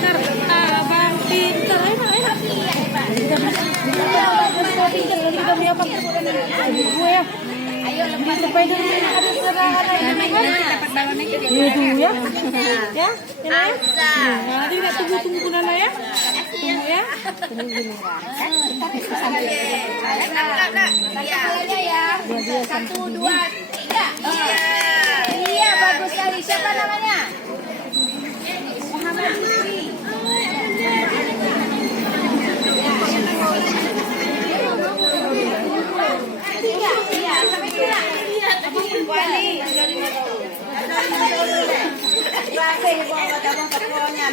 pintar. Abang pintar. Ayo, ayo. Gue ya. Ayo lepas sampai dulu ada serangan dapat balonnya ke dia. Itu ya. Ya. Ya. Nanti kita tunggu Nana ya. Tunggu ya. Tunggu giliran. Kita bisa sambil. Ya. 1, 2, 3. Iya, bagus sekali. Siapa namanya? Muhammad Yusri. Iya, sampai kira. Wali. Terima kasih buat abang-abangnya.